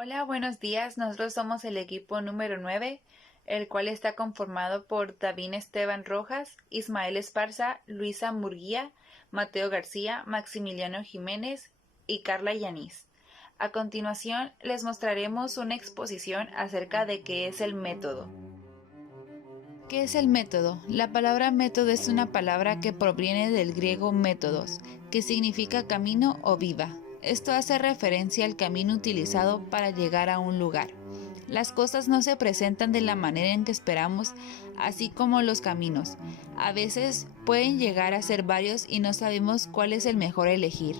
Hola, buenos días. Nosotros somos el equipo número 9, el cual está conformado por David Esteban Rojas, Ismael Esparza, Luisa Murguía, Mateo García, Maximiliano Jiménez y Carla Yanis. A continuación, les mostraremos una exposición acerca de qué es el método. ¿Qué es el método? La palabra método es una palabra que proviene del griego métodos, que significa camino o viva. Esto hace referencia al camino utilizado para llegar a un lugar. Las cosas no se presentan de la manera en que esperamos, así como los caminos. A veces pueden llegar a ser varios y no sabemos cuál es el mejor elegir.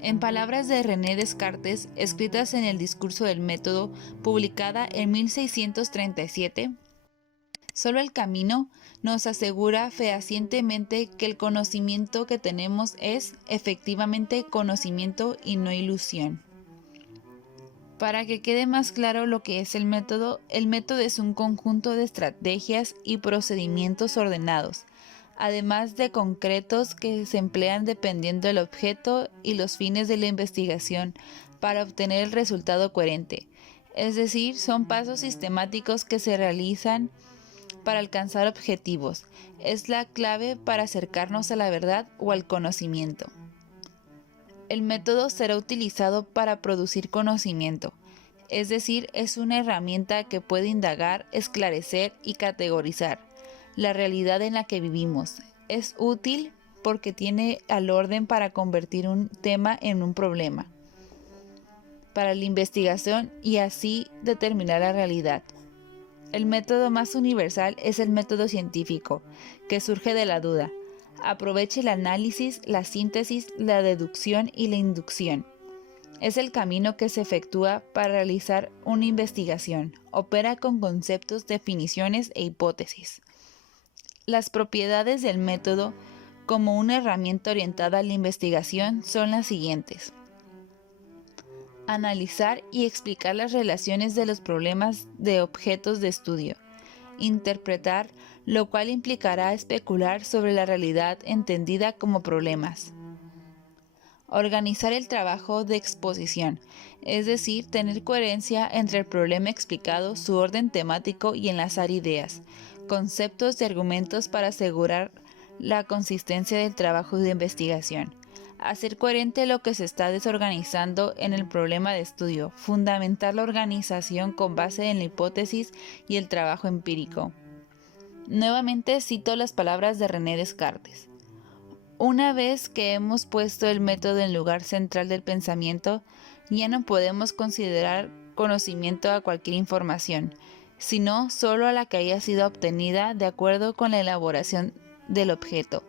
En palabras de René Descartes, escritas en el Discurso del Método, publicada en 1637, solo el camino nos asegura fehacientemente que el conocimiento que tenemos es efectivamente conocimiento y no ilusión. Para que quede más claro lo que es el método es un conjunto de estrategias y procedimientos ordenados, además de concretos que se emplean dependiendo del objeto y los fines de la investigación para obtener el resultado coherente. Es decir, son pasos sistemáticos que se realizan para alcanzar objetivos. Es la clave para acercarnos a la verdad o al conocimiento. El método será utilizado para producir conocimiento, es decir, es una herramienta que puede indagar, esclarecer y categorizar la realidad en la que vivimos. Es útil porque tiene al orden para convertir un tema en un problema, para la investigación y así determinar la realidad. El método más universal es el método científico, que surge de la duda. Aprovecha el análisis, la síntesis, la deducción y la inducción. Es el camino que se efectúa para realizar una investigación. Opera con conceptos, definiciones e hipótesis. Las propiedades del método como una herramienta orientada a la investigación son las siguientes: analizar y explicar las relaciones de los problemas de objetos de estudio, interpretar, lo cual implicará especular sobre la realidad entendida como problemas. Organizar el trabajo de exposición, es decir, tener coherencia entre el problema explicado, su orden temático y enlazar ideas, conceptos y argumentos para asegurar la consistencia del trabajo de investigación. Hacer coherente lo que se está desorganizando en el problema de estudio, fundamentar la organización con base en la hipótesis y el trabajo empírico. Nuevamente cito las palabras de René Descartes. Una vez que hemos puesto el método en lugar central del pensamiento, ya no podemos considerar conocimiento a cualquier información, sino solo a la que haya sido obtenida de acuerdo con la elaboración del objeto,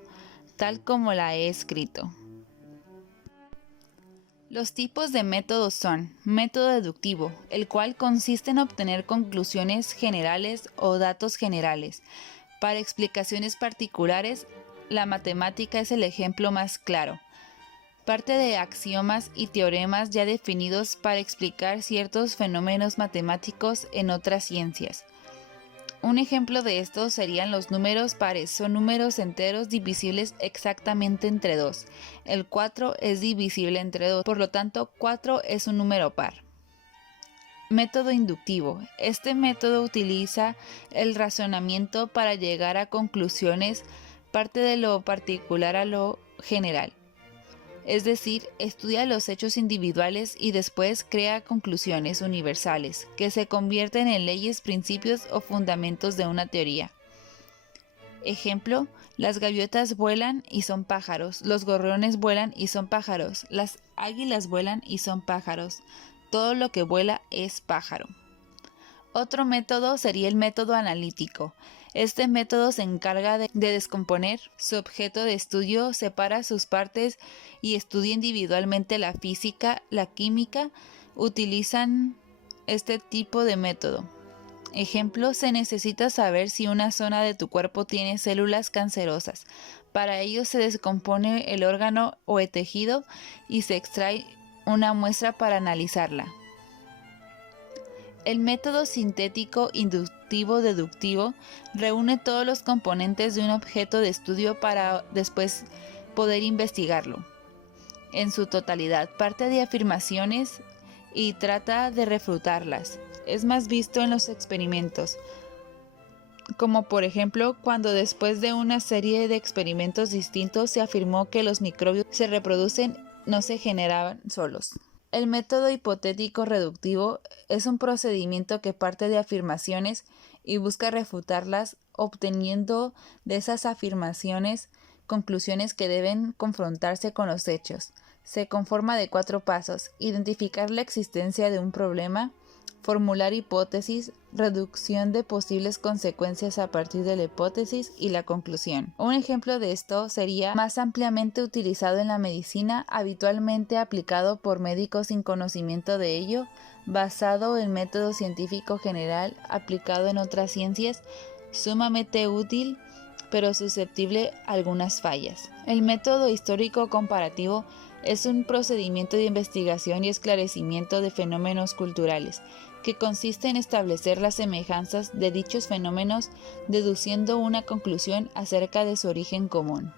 tal como la he escrito. Los tipos de métodos son: método deductivo, el cual consiste en obtener conclusiones generales o datos generales. Para explicaciones particulares, la matemática es el ejemplo más claro. Parte de axiomas y teoremas ya definidos para explicar ciertos fenómenos matemáticos en otras ciencias. Un ejemplo de esto serían los números pares, son números enteros divisibles exactamente entre 2. El 4 es divisible entre 2, por lo tanto 4 es un número par. Método inductivo. Este método utiliza el razonamiento para llegar a conclusiones, parte de lo particular a lo general. Es decir, estudia los hechos individuales y después crea conclusiones universales, que se convierten en leyes, principios o fundamentos de una teoría. Ejemplo, las gaviotas vuelan y son pájaros, los gorriones vuelan y son pájaros, las águilas vuelan y son pájaros, todo lo que vuela es pájaro. Otro método sería el método analítico. Este método se encarga de descomponer su objeto de estudio, separa sus partes y estudia individualmente la física, la química. Utilizan este tipo de método. Ejemplo, se necesita saber si una zona de tu cuerpo tiene células cancerosas. Para ello se descompone el órgano o el tejido y se extrae una muestra para analizarla. El método sintético inductivo-deductivo reúne todos los componentes de un objeto de estudio para después poder investigarlo en su totalidad. Parte de afirmaciones y trata de refutarlas. Es más visto en los experimentos, como por ejemplo cuando después de una serie de experimentos distintos se afirmó que los microbios se reproducen, no se generaban solos. El método hipotético reductivo es un procedimiento que parte de afirmaciones y busca refutarlas, obteniendo de esas afirmaciones conclusiones que deben confrontarse con los hechos. Se conforma de 4 pasos: identificar la existencia de un problema, formular hipótesis, reducción de posibles consecuencias a partir de la hipótesis y la conclusión. Un ejemplo de esto sería más ampliamente utilizado en la medicina, habitualmente aplicado por médicos sin conocimiento de ello, basado en método científico general aplicado en otras ciencias, sumamente útil pero susceptible a algunas fallas. El método histórico comparativo es un procedimiento de investigación y esclarecimiento de fenómenos culturales, que consiste en establecer las semejanzas de dichos fenómenos deduciendo una conclusión acerca de su origen común.